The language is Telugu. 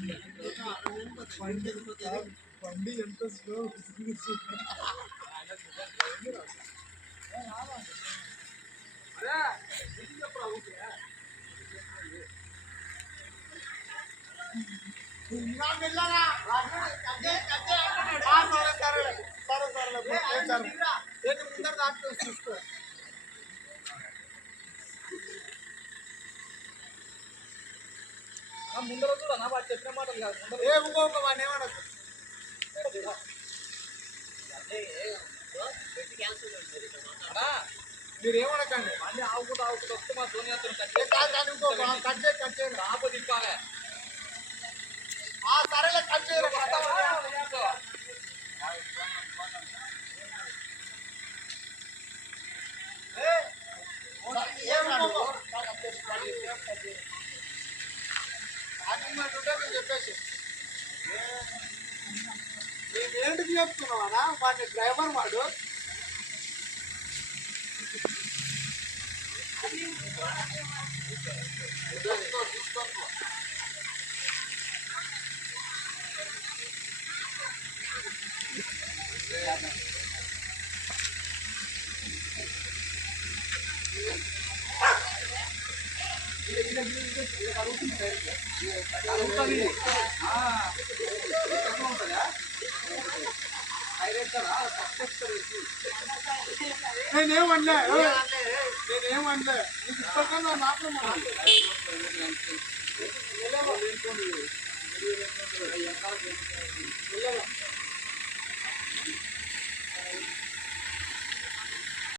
సార్ సార్ సార్ ఏంటి ముందర దాంట్లో చూసుకో ఆ ముందర కూడా నా మాట చెప్పే మాటల గా ఏ ఉங்கோ వాళ్ళ ఏమనొచ్చు అంటే ఏ ఉங்கோ టికెట్ క్యాన్సిల్ చేస్తారు బా మీరు ఏమొనకండి వండి ఆగుతా ఆగుతా ఒక్కమ సోనియా తిక్కే కట్ట కట్టేనా ఆపదిపార ఆ తరైల కల్చే రొట్టా వాడు ఏ ఏ ఏమన్నొ అగ్రిమెంట్ ఉంటే మీరు చెప్పేసి ఏంటిది చెప్తున్నావా వాడిని డ్రైవర్ వాడు చూసుకో చూసుకో నేనేమన్నా నేనేమన్నా నీకు ఇష్టంగా మాత్రం వెళ్ళాలి